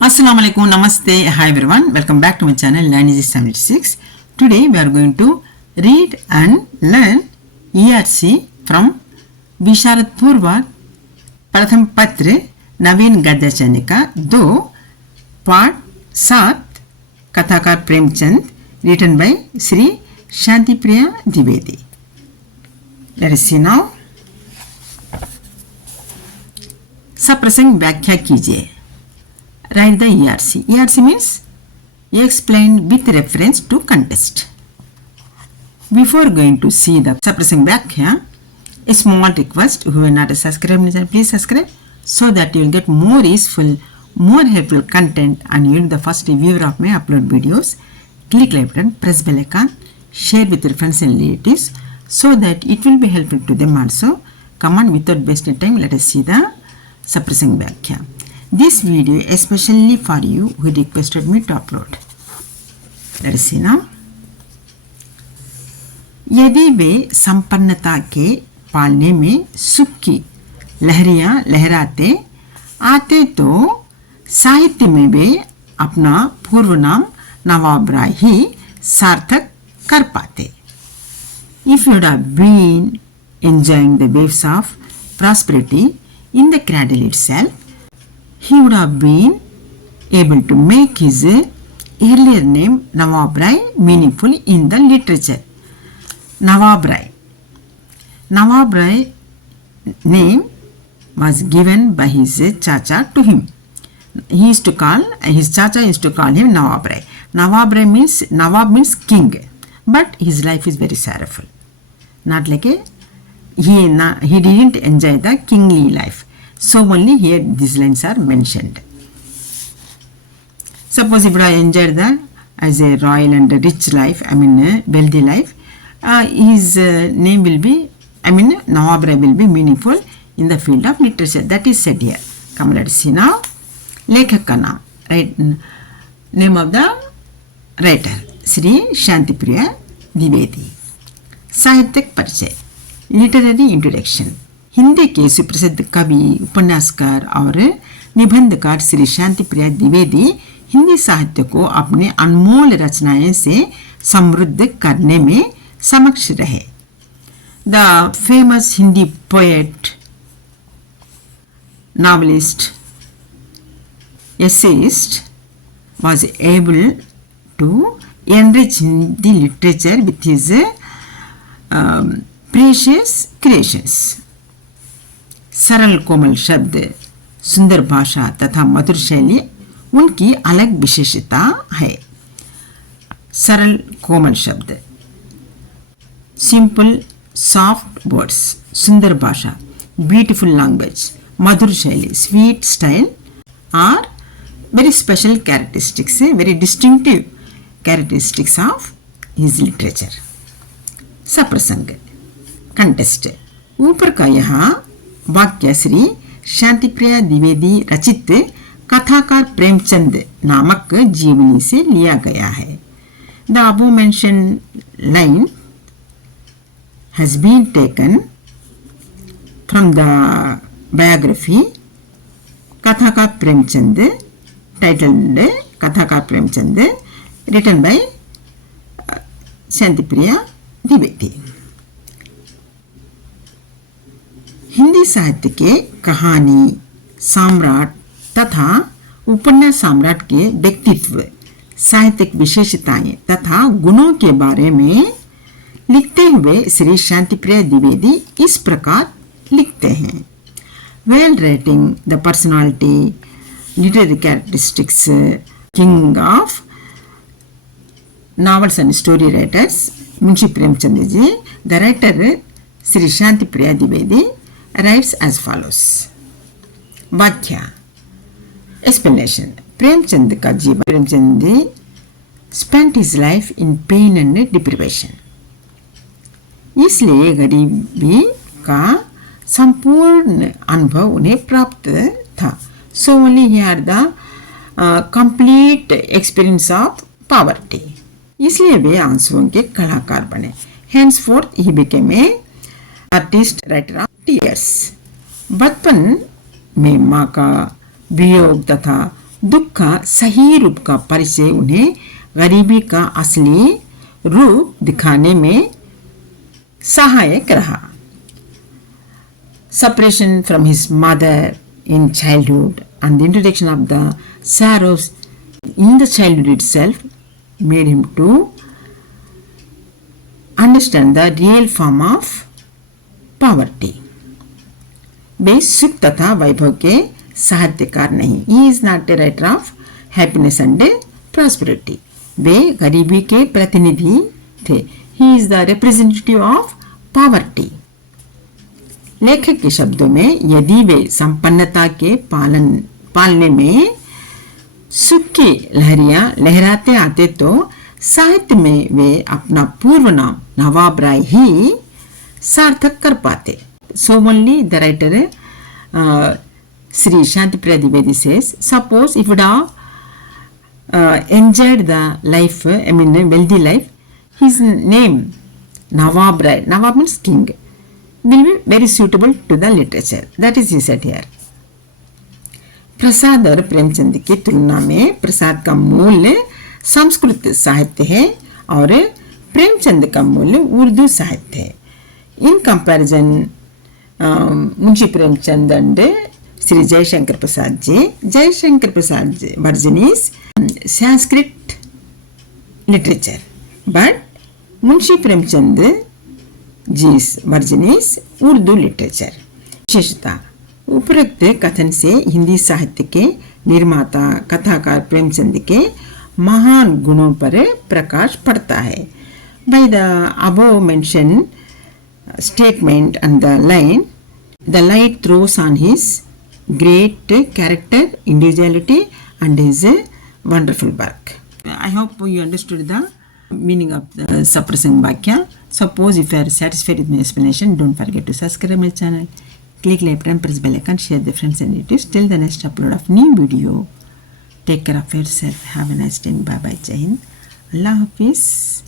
Assalamu alaikum, namaste, hi everyone, welcome back to my channel Language 76. Today we are going to read and learn ERC from Visharad Purva Pratham Patra Naveen Gadya Chanika 2 Part 7 Kathakar Premchand written by Sri Shantipriya Dwivedi. Let us see now. सप्रसंग व्याख्या कीजिए. Write the ERC. ERC means explained with reference to context. Before going to see the Saprasang Bhakya, a small request, who are not a subscriber, please subscribe so that you will get more useful, more helpful content and you will be the first viewer of my upload videos. Click like button, press bell icon, share with your friends and relatives so that it will be helpful to them also. Come on, without wasting time, let us see the Saprasang Bhakya. This video especially for you who requested me to upload. Let us see now. यदि वे संपन्नता के पालने में सुख की लहरियां लहराते आते तो साहित्य में वे अपना पूर्व नाम नवाब राय ही सार्थक कर पाते. If you would have been enjoying the waves of prosperity in the cradle itself, he would have been able to make his earlier name Nawab Rai meaningful in the literature. Nawab Rai. Nawab Rai name was given by his chacha to him. His chacha used to call him Nawab Rai. Nawab means king, but his life is very sorrowful. Not like he didn't enjoy the kingly life. So only here these lines are mentioned. Suppose if I enjoyed as a royal and rich life, wealthy life, his name will be, Nawab Rai will be meaningful in the field of literature. That is said here. Come, let's see now. Lekhaka naam, right? Name of the writer, Sri Shantipriya Dwivedi. Sahityak Parichaya, literary introduction. Hindi के सुप्रसिद्ध कवि, उपन्यासकार और निबंधकार श्री शांतिप्रिया द्विवेदी हिंदी साहित्य को अपने अनमोल रचनाएं से समृद्ध करने में समक्ष रहे. The famous Hindi poet, novelist, essayist was able to enrich Hindi literature with his precious creations. सरल कोमल शब्द, सुंदर भाषा तथा मधुर शैली उनकी अलग विशेषता है. सरल कोमल शब्द, सिंपल सॉफ्ट वर्ड्स, सुंदर भाषा, ब्यूटीफुल लैंग्वेज, मधुर शैली, sweet style are very special characteristics, very distinctive characteristics of his literature. सप्रसंग, कंटेस्ट. ऊपर का यहाँ वाक्य श्री शांतिप्रिया द्विवेदी रचित कथाकार प्रेमचंद नामक जीवनी से लिया गया है. The above mentioned line has been taken from the biography कथाकार प्रेमचंद, टाइटल्ड कथाकार प्रेमचंद, रिटन बाय शांतिप्रिया द्विवेदी. हिंदी साहित्य के कहानी सम्राट तथा उपन्यास सम्राट के व्यक्तित्व, साहित्यिक विशेषताएं तथा गुणों के बारे में लिखते हुए श्री शांतिप्रिया द्विवेदी इस प्रकार लिखते हैं. While writing the personality, literary characteristics, king of novels and story writers, Munshi Premchand ji, the writer Sri Shantipriya Dwivedi writes as follows. वाक्या, explanation. प्रेमचंद का जीवन, Premchand spent his life in pain and deprivation. इसलिए गरीबी का संपूर्ण अनुभव उन्हें प्राप्त था. So only he had the complete experience of poverty. इसलिए वे आंसुओं के कलाकार बने. Henceforth he became a artist, writer of tears. बचपन में माँ का वियोग तथा दुख का सही रूप का परिचय उन्हें गरीबी का असली रूप दिखाने में सहायक रहा. Separation from his mother in childhood and the introduction of the sorrows in the childhood itself made him to understand the real form of poverty. वे सुख तथा वैभव के साहित्यकार नहीं. He is not a writer of happiness and prosperity. वे गरीबी के प्रतिनिधि थे. He is the representative of poverty. लेखक के शब्दों में यदि वे संपन्नता के पालने में सुख की लहरियां लहराते आते तो साहित्य में वे अपना पूर्व नाम नवाब राय ही सार्थक कर पाते. So only the writer Sri Shantipriya Dwivedi says, suppose if would have enjoyed the life, a wealthy life, his name Nawab Rai, Nawab means king, will be very suitable to the literature. That is he said here. प्रसाद और प्रेमचंद की तुलना में प्रसाद का मूल्य संस्कृत साहित्य है और प्रेमचंद का मूल्य उर्दू साहित्य है. In comparison, Munshi Premchand and Sri Jaishankar Prasad ji, Jaishankar Prasad version is Sanskrit literature, but Munshi Premchand ji's version is Urdu literature. विशेषता उपरोक्त कथन से हिंदी साहित्य के निर्माता कथाकार प्रेमचंद के महान गुणों पर प्रकाश पड़ता है. By the above mentioned statement and the line, the light throws on his great character, individuality and his wonderful work. I hope you understood the meaning of the Saprasang Vakya. Suppose if you are satisfied with my explanation, don't forget to subscribe my channel, click like button, press bell icon, share the friends and relatives. Till the next upload of new video. Take care of yourself. Have a nice day. Bye bye. Jai Hind. Allah Hafiz.